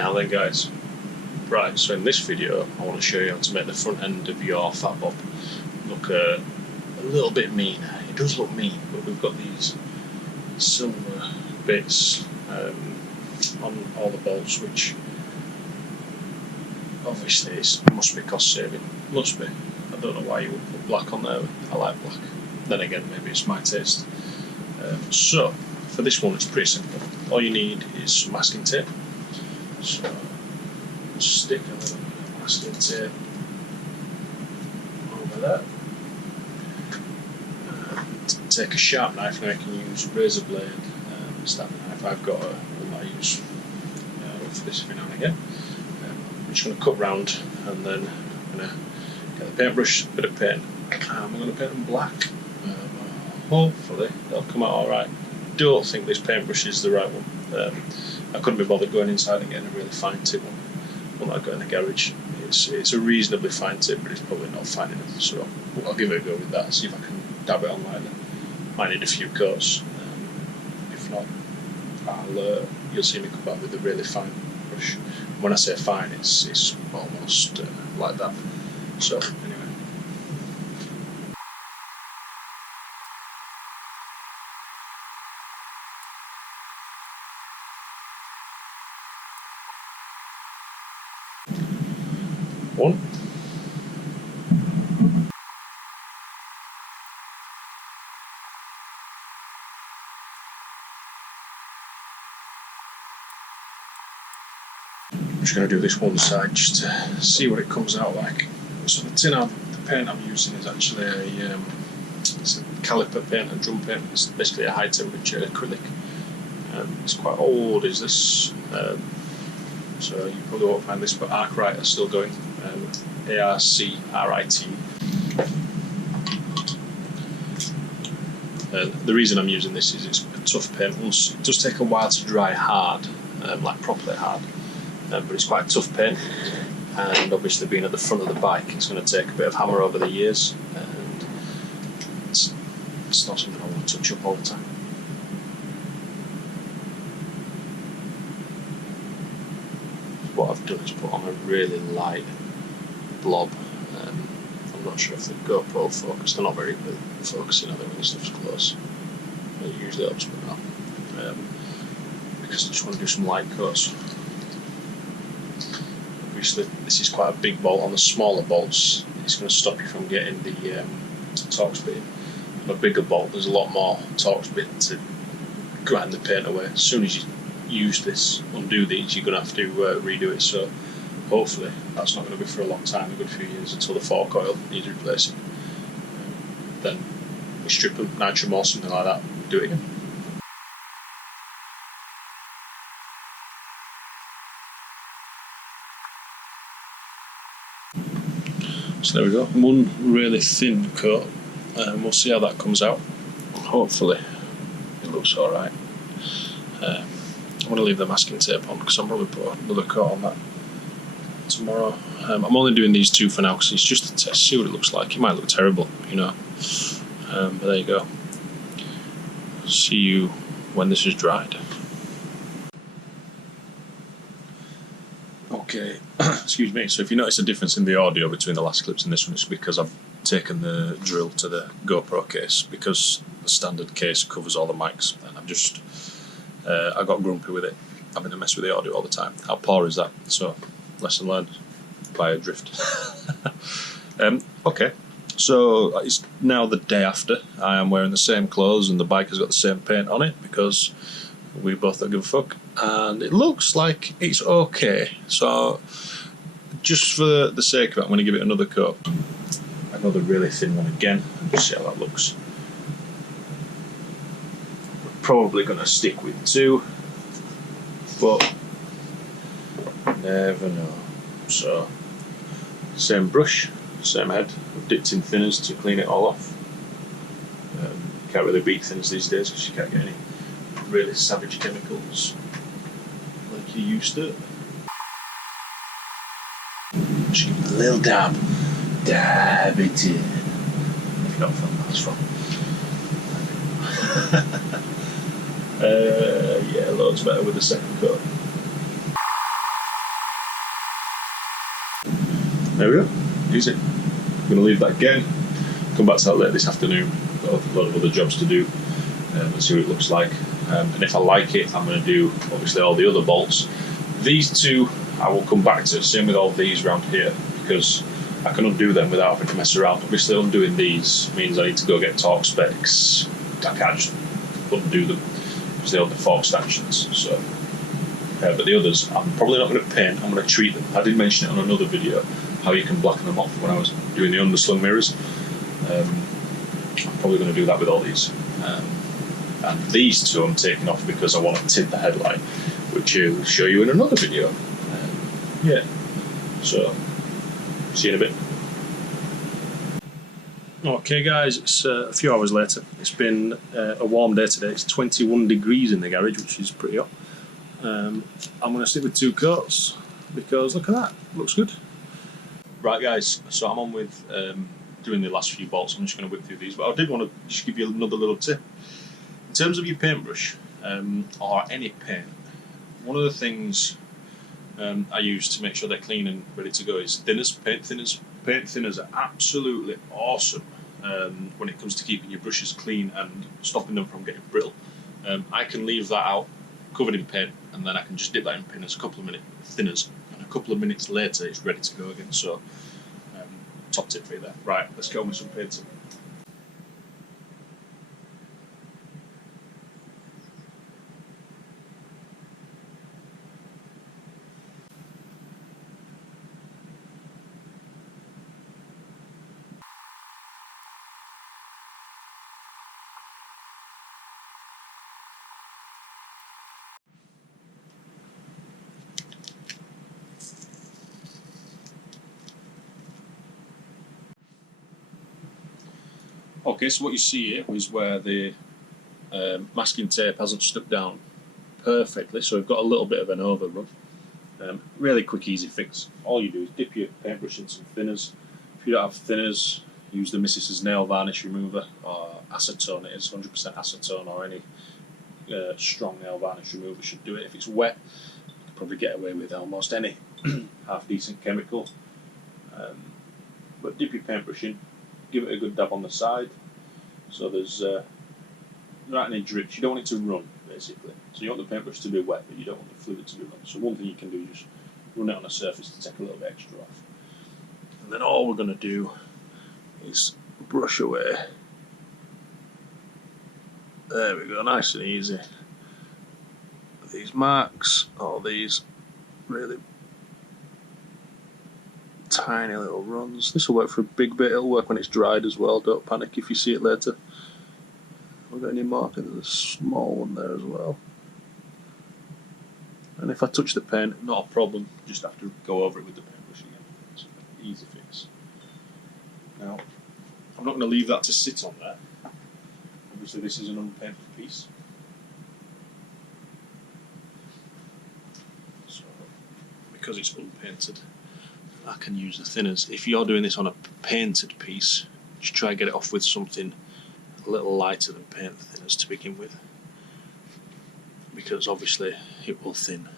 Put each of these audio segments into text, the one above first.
Now then guys, right, so in this video I want to show you how to make the front end of your Fat Bob look a little bit meaner. It does look mean, but we've got these silver bits on all the bolts, which obviously must be cost saving. Must be. I don't know why you would put black on there. I like black. Then again, maybe it's my taste. So for this one it's pretty simple. All you need is some masking tape. So stick a little bit of masking tape over there. And take a sharp knife. Now you can use razor blade, stab knife. I've got one that I use for this every now and again. I'm just going to cut round, and then I'm going to get the paintbrush, a bit of paint. I'm going to paint them black. Hopefully they'll come out alright. Don't think this paintbrush is the right one. I couldn't be bothered going inside and getting a really fine tip one that I got in the garage. It's a reasonably fine tip, but it's probably not fine enough, so I'll give it a go with that, see if I can dab it on lightly. Might need a few coats. If not, you'll see me come back with a really fine brush. When I say fine, it's almost like that. So anyway. One. I'm just going to do this one side just to see what it comes out like. So the paint I'm using is actually it's a caliper paint and drum paint. It's basically a high temperature acrylic. It's quite old, is this? So you probably won't find this, but Arkwright are still going. ARCRIT. The reason I'm using this is it's a tough paint. It does take a while to dry hard, like properly hard, but it's quite a tough paint. And obviously, being at the front of the bike, it's going to take a bit of hammer over the years, and it's not something I want to touch up all the time. What I've done is put on a really light blob. I'm not sure if the GoPro focus, they're not very good at focusing on it when the stuff's close. It usually helps me now, because I just want to do some light coats. Obviously this is quite a big bolt. On the smaller bolts it's going to stop you from getting the Torx bit. On a bigger bolt there's a lot more Torx bit to grind the paint away. As soon as you use this, undo these, you're going to have to redo it, so hopefully that's not going to be for a long time, a good few years, until the fork oil needs replacing. Then we strip them, nitrum or something like that, do it again. So there we go, one really thin coat, and we'll see how that comes out. Hopefully it looks alright. I'm going to leave the masking tape on because I'll probably put another coat on that tomorrow. I'm only doing these two for now because it's just a test, see what it looks like. It might look terrible, you know, but there you go. See you when this is dried. Okay, excuse me, so if you notice a difference in the audio between the last clips and this one, it's because I've taken the drill to the GoPro case, because the standard case covers all the mics, and I've just I got grumpy with it, having to mess with the audio all the time. How poor is that? So, lesson learned by a drift. Okay, so it's now the day after. I am wearing the same clothes and the bike has got the same paint on it because we both don't give a fuck, and it looks like it's okay. So, just for the sake of it, I'm going to give it another coat. Another really thin one again, and just see how that looks. Probably going to stick with two, but never know. So, same brush, same head. I've dipped in thinners to clean it all off. Can't really beat thinners these days because you can't get any really savage chemicals like you used to. Just give it a little dab it in. If you don't feel that's wrong. Yeah, loads better with the second coat. There we go, easy. I'm going to leave that again, come back to that later this afternoon, got a lot of other jobs to do, and see what it looks like. And if I like it, I'm going to do obviously all the other bolts. These two I will come back to, same with all these around here, because I can undo them without having to mess around. Obviously undoing these means I need to go get torque specs. I can't just undo them because they're on the fork stanchions. So, but the others I'm probably not going to paint, I'm going to treat them. I did mention it on another video, how you can blacken them off when I was doing the underslung mirrors. I'm probably going to do that with all these. And these two I'm taking off because I want to tint the headlight, which I'll show you in another video. Yeah, so see you in a bit. Okay guys, it's a few hours later. It's been a warm day today. It's 21 degrees in the garage, which is pretty hot. I'm going to stick with 2 coats because look at that, looks good. Right guys, so I'm on with doing the last few bolts. I'm just going to whip through these, but I did want to just give you another little tip. In terms of your paintbrush, or any paint, one of the things I use to make sure they're clean and ready to go is thinners, paint thinners. Paint thinners are absolutely awesome when it comes to keeping your brushes clean and stopping them from getting brittle. I can leave that out covered in paint, and then I can just dip that in thinners, and a couple of minutes later it's ready to go again. So top tip for you there. Right, let's go with some painting. Okay, so what you see here is where the masking tape hasn't stuck down perfectly, so we've got a little bit of an overrun. Really quick, easy fix. All you do is dip your paintbrush in some thinners. If you don't have thinners, use the Mrs. Nail Varnish Remover, or acetone. It is 100% acetone, or any strong nail varnish remover should do it. If it's wet, you can probably get away with almost any half decent chemical. But dip your paintbrush in, give it a good dab on the side, so there's not any drips. You don't want it to run, basically. So you want the paintbrush to be wet, but you don't want the fluid to be run. So one thing you can do is just run it on a surface to take a little bit extra off. And then all we're going to do is brush away. There we go, nice and easy. These marks, all these really tiny little runs. This will work for a big bit, it'll work when it's dried as well, don't panic if you see it later. We've got any more? There's a small one there as well. And if I touch the paint, not a problem, just have to go over it with the paintbrush again. It's an easy fix. Now, I'm not going to leave that to sit on there. Obviously this is an unpainted piece. So, because it's unpainted, I can use the thinners. If you're doing this on a painted piece, just try and get it off with something a little lighter than paint thinners to begin with, because obviously it will thin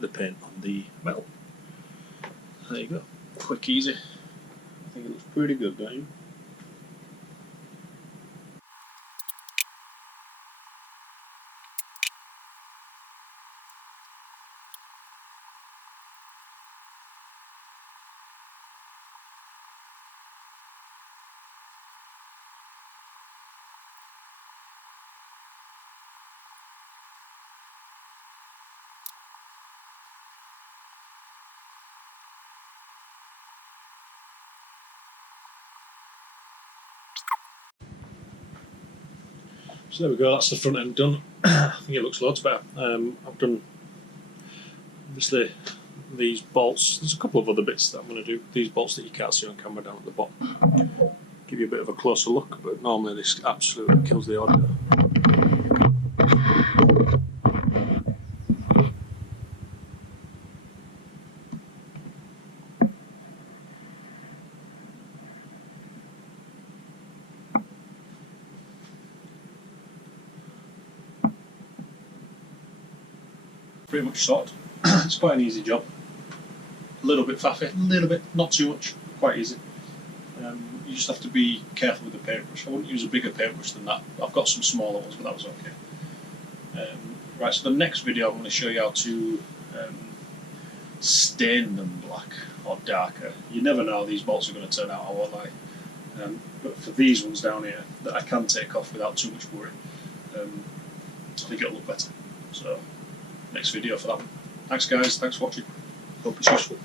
the paint on the metal. There you go, quick, easy. I think it looks pretty good, don't you? So there we go, that's the front end done. I think it looks loads better. I've done, obviously, these bolts. There's a couple of other bits that I'm going to do. These bolts that you can't see on camera down at the bottom. Give you a bit of a closer look, but normally this absolutely kills the audio. Pretty much sorted. It's quite an easy job. A little bit faffy, a little bit, not too much. quite easy. You just have to be careful with the paintbrush. I wouldn't use a bigger paintbrush than that. I've got some smaller ones, but that was okay. Right, so the next video I'm going to show you how to stain them black or darker. You never know how these bolts are going to turn out, I won't lie. But for these ones down here that I can take off without too much worry, I think it'll look better. So next video for that one. Thanks guys, thanks for watching. Hope it's useful.